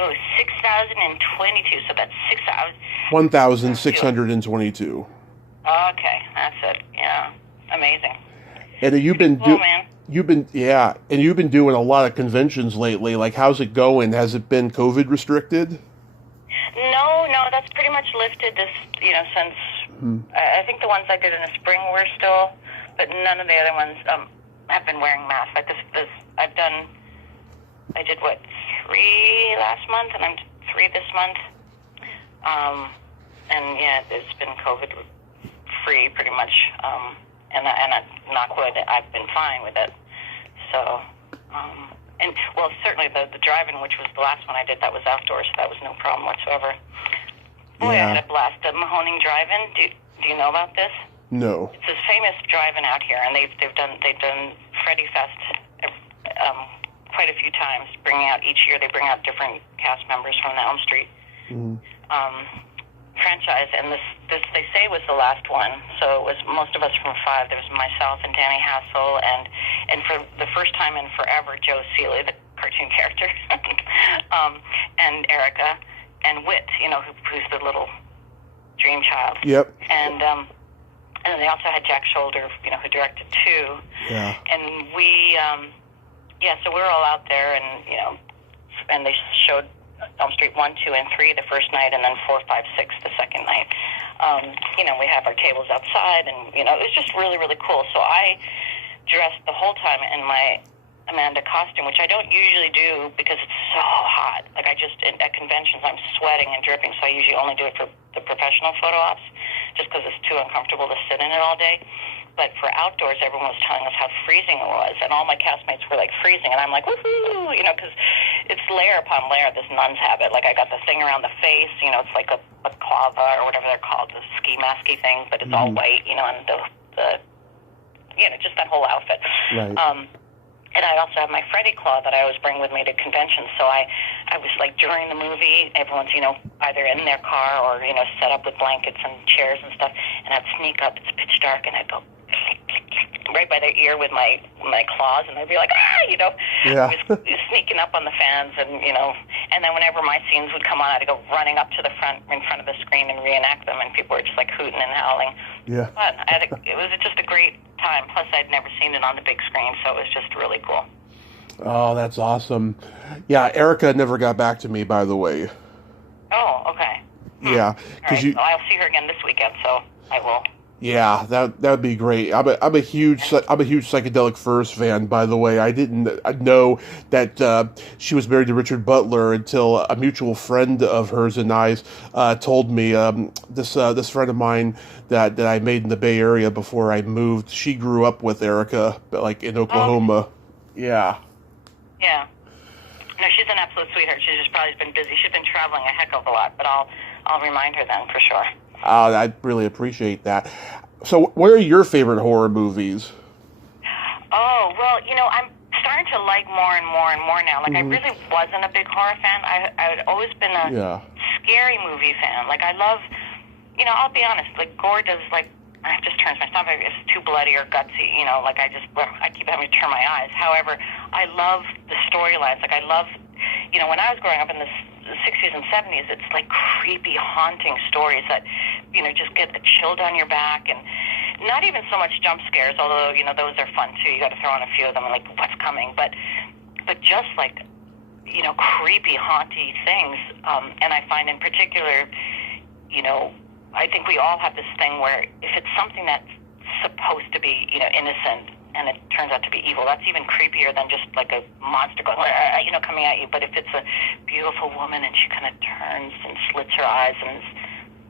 Oh, 6,022. So that's 6,000. 1,622. Okay, that's it. Yeah, amazing. And you've been doing a lot of conventions lately. Like, how's it going? Has it been COVID restricted? No, that's pretty much lifted this, since, I think the ones I did in the spring were still, but none of the other ones have been wearing masks. Like I did, 3 last month, and I'm 3 this month. And yeah, it's been COVID-free pretty much. And knock wood, I've been fine with it. So, and well, certainly the drive-in, which was the last one I did, that was outdoors, so that was no problem whatsoever. Boy, Yeah. I had a blast. The Mahoning Drive-In. Do you know about this? No. It's this famous drive-in out here, and they've done Freddy Fest quite a few times. Each year they bring out different cast members from the Elm Street franchise, and this they say was the last one. So it was most of us from 5. There was myself and Danny Hassel, and for the first time in forever, Joe Seeley, the cartoon character, and Erica, and Whit, who's the little dream child. Yep. And then they also had Jack Shoulder, who directed 2. Yeah. And we, so we were all out there, and and they showed Elm Street 1, 2, and 3 the first night, and then 4, 5, 6 the second night. We have our tables outside, and it was just really, really cool. So I dressed the whole time in my Amanda costume, which I don't usually do because it's so hot. Like at conventions, I'm sweating and dripping, so I usually only do it for the professional photo ops, just because it's too uncomfortable to sit in it all day. But for outdoors, everyone was telling us how freezing it was, and all my castmates were like freezing, and I'm like, woohoo, because it's layer upon layer, this nun's habit. Like I got the thing around the face, it's like a clava or whatever they're called, the ski masky thing, but it's all white, and the just that whole outfit. Right. And I also have my Freddy claw that I always bring with me to conventions. So I was like, during the movie, everyone's, either in their car or, set up with blankets and chairs and stuff. And I'd sneak up, it's pitch dark, and I'd go click, click, click, right by their ear with my claws, and they'd be like, Yeah. I was sneaking up on the fans, and, and then whenever my scenes would come on, I'd go running up to the front, in front of the screen and reenact them, and people were just like hooting and howling. Yeah. But it was just a great time. Plus, I'd never seen it on the big screen, so it was just really cool. Oh, that's awesome. Yeah, Erica never got back to me, by the way. Oh, okay. Yeah, because you. Well, I'll see her again this weekend, so I will. Yeah, that would be great. I'm a huge Psychedelic Furs fan, by the way. I didn't know that she was married to Richard Butler until a mutual friend of hers and I's told me. This friend of mine that I made in the Bay Area before I moved, she grew up with Erica, like in Oklahoma. Oh. Yeah. Yeah. No, she's an absolute sweetheart. She's just probably been busy. She's been traveling a heck of a lot, but I'll remind her then for sure. I really appreciate that. So, what are your favorite horror movies? Oh, well, I'm starting to like more and more and more now. Like, I really wasn't a big horror fan. I had always been a scary movie fan. Like, I love, I'll be honest, like, gore does, like, it just turns my stomach. It's too bloody or gutsy, like, I keep having to turn my eyes. However, I love the storylines. Like, I love, when I was growing up in the 60s and 70s, it's like creepy, haunting stories that, just get a chill down your back, and not even so much jump scares, although, those are fun too. You got to throw in a few of them and like, what's coming? But just like, creepy, haunty things. And I find in particular, I think we all have this thing where if it's something that's supposed to be, innocent, and it turns out to be evil, that's even creepier than just like a monster going, coming at you. But if it's a beautiful woman and she kind of turns and slits her eyes and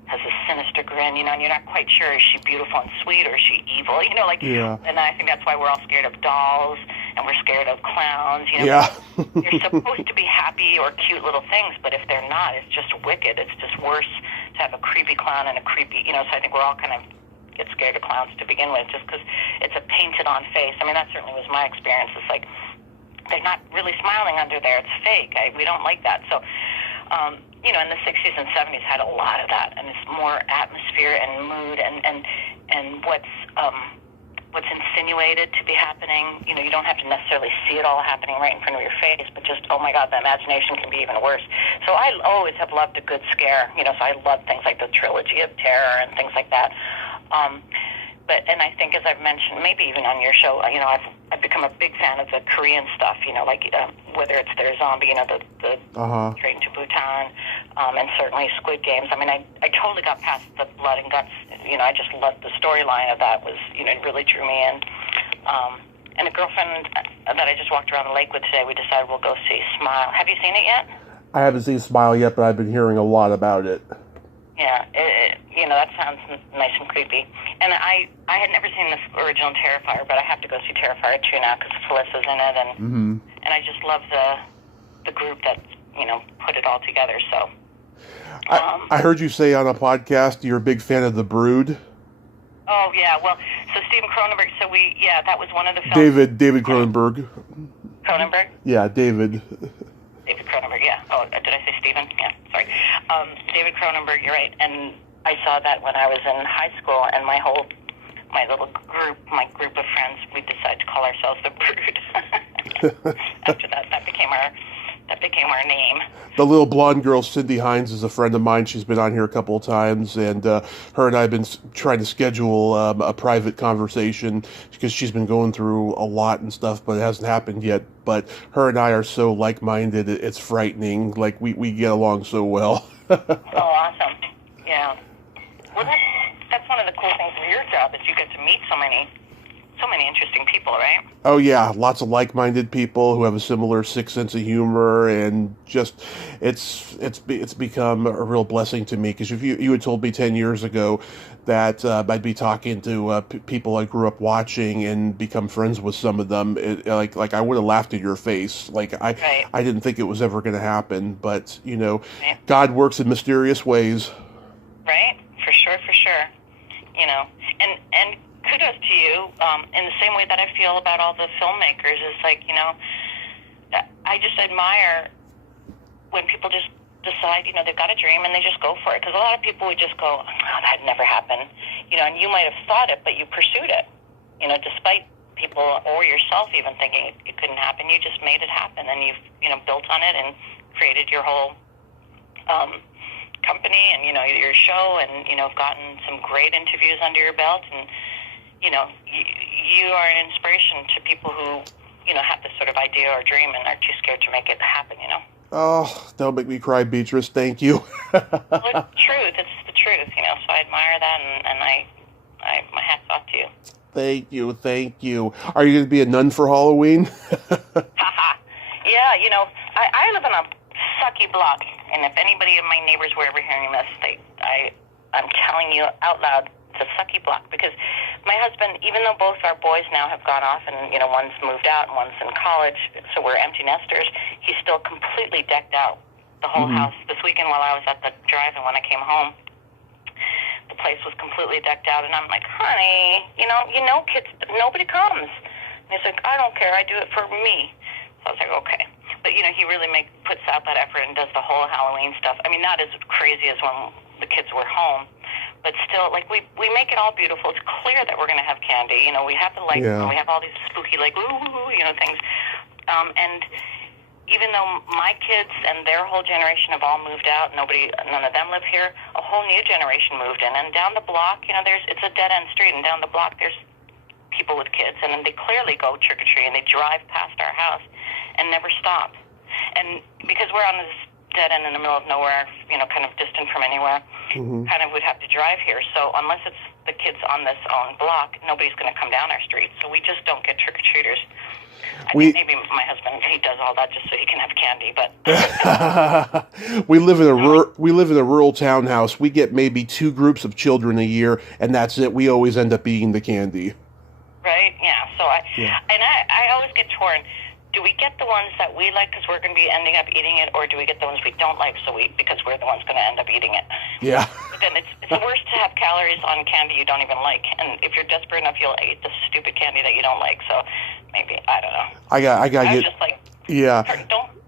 has a sinister grin, and you're not quite sure, is she beautiful and sweet or is she evil? And I think that's why we're all scared of dolls and we're scared of clowns. Yeah. They're supposed to be happy or cute little things, but if they're not, it's just wicked. It's just worse to have a creepy clown and a creepy, so I think we're all kind of get scared of clowns to begin with, just because it's a painted-on face. I mean, that certainly was my experience. It's like, they're not really smiling under there. It's fake. We don't like that. So, in the 60s and 70s had a lot of that, and it's more atmosphere and mood and what's insinuated to be happening. You don't have to necessarily see it all happening right in front of your face, but just, oh my God, the imagination can be even worse. So I always have loved a good scare. So I love things like the trilogy of terror and things like that. And I think, as I've mentioned, maybe even on your show, I've become a big fan of the Korean stuff, like whether it's their zombie, the Train to Bhutan, and certainly Squid Games. I mean, I totally got past the blood and guts. I just loved the storyline of that. It really drew me in. And a girlfriend that I just walked around the lake with today, we decided we'll go see Smile. Have you seen it yet? I haven't seen Smile yet, but I've been hearing a lot about it. Yeah, that sounds nice and creepy. And I had never seen the original Terrifier, but I have to go see Terrifier 2 now because Felicia's in it, and I just love the group that put it all together. So I heard you say on a podcast you're a big fan of The Brood. Oh yeah, well, so Steven Cronenberg. So that was one of the films. David Cronenberg. Cronenberg. Yeah, David. David Cronenberg, yeah. Oh, did I say Steven? Yeah, sorry. David Cronenberg, you're right. And I saw that when I was in high school, and my group of friends, we decided to call ourselves the Brood. After that became our name. The little blonde girl, Cindy Hines, is a friend of mine. She's been on here a couple of times, and her and I have been trying to schedule a private conversation because she's been going through a lot and stuff, but it hasn't happened yet. But her and I are so like-minded, it's frightening. Like, we get along so well. Oh, awesome. Yeah. Well, that's one of the cool things of your job is you get to meet so many interesting people, right? Oh yeah, lots of like-minded people who have a similar sick sense of humor, and just it's become a real blessing to me. Because if you had told me 10 years ago that I'd be talking to people I grew up watching and become friends with some of them, like I would have laughed in your face. Like I didn't think it was ever going to happen, but right. God works in mysterious ways. Right, for sure. And kudos to you, in the same way that I feel about all the filmmakers. It's like, I just admire when people just decide, they've got a dream and they just go for it. Because a lot of people would just go, oh, that'd never happen. And you might have thought it, but you pursued it. Despite people or yourself even thinking it couldn't happen, you just made it happen. And you've, built on it and created your whole company and, your show and, gotten some great interviews under your belt. And, you are an inspiration to people who, have this sort of idea or dream and are too scared to make it happen, Oh, don't make me cry, Beatrice. Thank you. Well, it's the truth. It's the truth, so I admire that, and my hat's off to you. Thank you. Are you going to be a nun for Halloween? Yeah, I live in a sucky block, and if anybody of my neighbors were ever hearing this, I'm telling you out loud, it's a sucky block, because my husband, even though both our boys now have gone off and, one's moved out and one's in college, so we're empty nesters, he's still completely decked out. The whole house this weekend while I was at the drive-in when I came home, the place was completely decked out, and I'm like, honey, kids, nobody comes. And he's like, I don't care, I do it for me. So I was like, okay. But, he really puts out that effort and does the whole Halloween stuff. I mean, not as crazy as when the kids were home, but still, like, we make it all beautiful. It's clear that we're going to have candy. We have the lights, and we have all these spooky, like, things. And even though my kids and their whole generation have all moved out, none of them live here, a whole new generation moved in. And down the block, it's a dead-end street, and down the block there's people with kids, and then they clearly go trick-or-treating. They drive past our house and never stop. And because we're on this dead end in the middle of nowhere, kind of distant from anywhere, kind of would have to drive here. So unless it's the kids on this own block, nobody's going to come down our street. So we just don't get trick-or-treaters. I think maybe my husband, he does all that just so he can have candy, but we live in a rural townhouse. We get maybe 2 groups of children a year, and that's it. We always end up eating the candy. Right? Yeah. So I always get torn. Do we get the ones that we like because we're going to be ending up eating it, or do we get the ones we don't like because we're the ones going to end up eating it? Yeah. But then it's worse to have calories on candy you don't even like, and if you're desperate enough, you'll eat the stupid candy that you don't like. So maybe, I don't know. I was just like, yeah.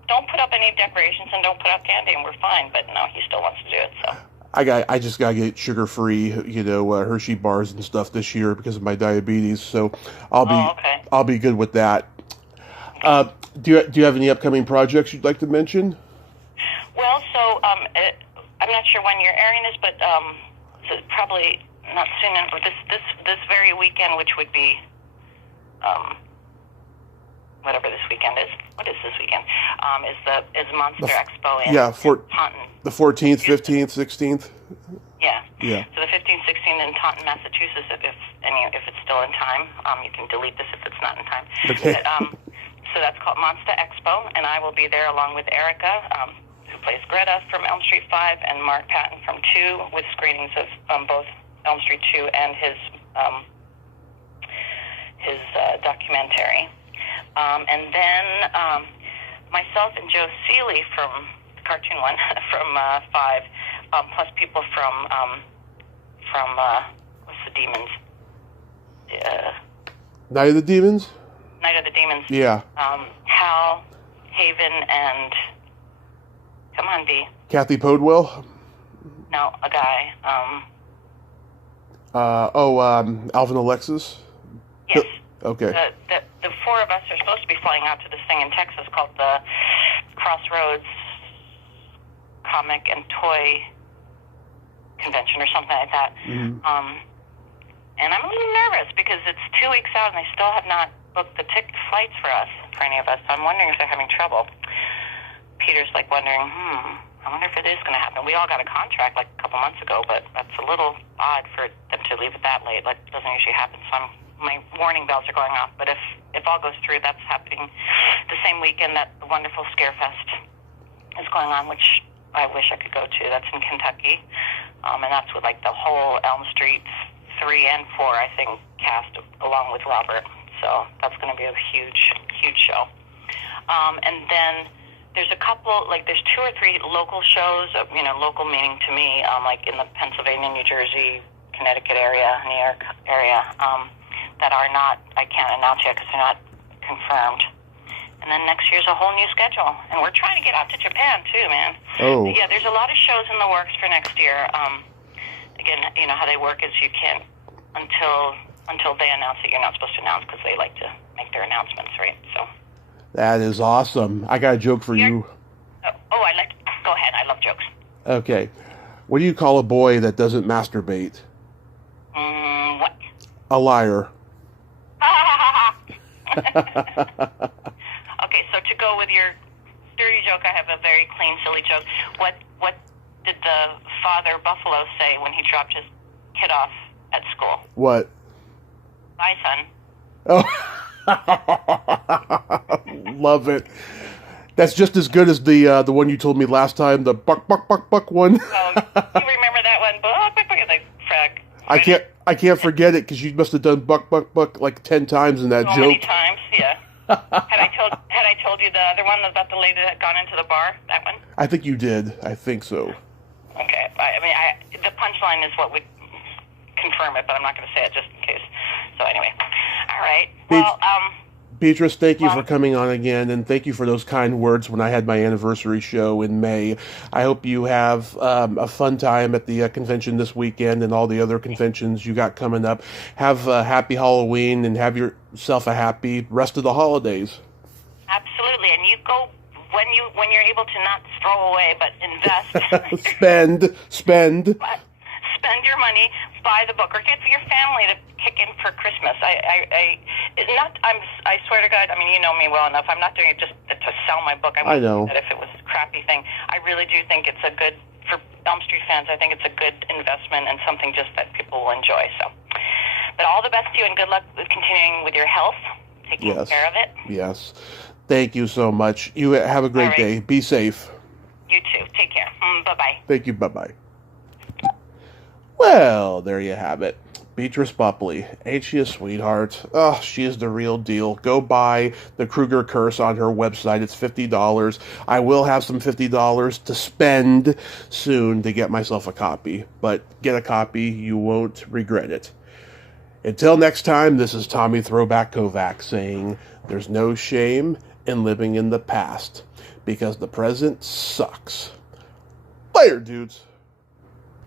Don't put up any decorations and don't put up candy, and we're fine. But no, he still wants to do it. So. I just gotta get sugar-free, Hershey bars and stuff this year because of my diabetes. So I'll be good with that. Do you have any upcoming projects you'd like to mention? Well, so I'm not sure when you're airing this, but so probably not soon. This very weekend, which would be whatever this weekend is. What is this weekend? Is Monster Expo in Taunton. The 14th, 15th, 16th. Yeah. Yeah. So the 15th, 16th in Taunton, Massachusetts. If it's still in time, you can delete this if it's not in time. Okay. But, so that's called Monster Expo, and I will be there along with Erica, who plays Greta from Elm Street 5, and Mark Patton from 2, with screenings of both Elm Street 2 and his documentary. And then myself and Joe Seeley from the cartoon one from 5, plus people from what's the Demons? Night of the Demons? Night of the Demons. Yeah. Hal, Haven, and come on, B. Kathy Podwell? No, a guy. Alvin Alexis? Yes. Okay. The 4 of us are supposed to be flying out to this thing in Texas called the Crossroads Comic and Toy Convention or something like that. Mm-hmm. And I'm a little nervous because it's 2 weeks out and they still have not booked the flights for us, for any of us. So I'm wondering if they're having trouble. Peter's like wondering, I wonder if it is going to happen. We all got a contract like a couple months ago, but that's a little odd for them to leave it that late. Like, it doesn't usually happen. So my warning bells are going off. But if all goes through, that's happening the same weekend that the wonderful Scarefest is going on, which I wish I could go to. That's in Kentucky. And that's with like the whole Elm Street 3 and 4, I think, cast along with Robert. So that's going to be a huge, huge show. And then there's a couple, like there's 2 or 3 local shows, local meaning to me, like in the Pennsylvania, New Jersey, Connecticut area, New York area, that are not, I can't announce yet because they're not confirmed. And then next year's a whole new schedule. And we're trying to get out to Japan too, man. Oh. Yeah, there's a lot of shows in the works for next year. Again, you know how they work is you can't, until they announce it, you're not supposed to announce because they like to make their announcements, right? So. That is awesome. I got a joke for you. Go ahead. I love jokes. Okay. What do you call a boy that doesn't masturbate? What? A liar. Okay, so to go with your dirty joke, I have a very clean, silly joke. What did the father Buffalo say when he dropped his kid off at school? What? Bye, son. Oh. Love it. That's just as good as the one you told me last time, the buck one. Oh, you remember that one? Buck, like frag. I can't forget it because you must have done buck like 10 times in that so joke. Many times, yeah. Had I told you the other one about the lady that had gone into the bar? That one? I think you did. I think so. Okay. The punchline is what would confirm it, but I'm not going to say it just in case. So anyway, all right. Well, Beatrice, thank you for coming on again, and thank you for those kind words when I had my anniversary show in May. I hope you have a fun time at the convention this weekend and all the other conventions you got coming up. Have a happy Halloween and have yourself a happy rest of the holidays. Absolutely, and you go when you're able to not throw away but invest. Spend. Spend your money, buy the book, or get your family to kick in for Christmas. I swear to God, I mean, you know me well enough. I'm not doing it just to sell my book. I know. That if it was a crappy thing, I really do think it's a good, for Elm Street fans, I think it's a good investment and something just that people will enjoy. So, but all the best to you and good luck with continuing with your health, taking care of it. Yes. Thank you so much. You have a great day. Be safe. You too. Take care. Bye-bye. Thank you. Bye-bye. Well, there you have it. Beatrice Boepple. Ain't she a sweetheart? Oh, she is the real deal. Go buy the Kruger Curse on her website. It's $50. I will have some $50 to spend soon to get myself a copy. But get a copy. You won't regret it. Until next time, this is Tommy Throwback Kovac saying there's no shame in living in the past because the present sucks. Later, dudes.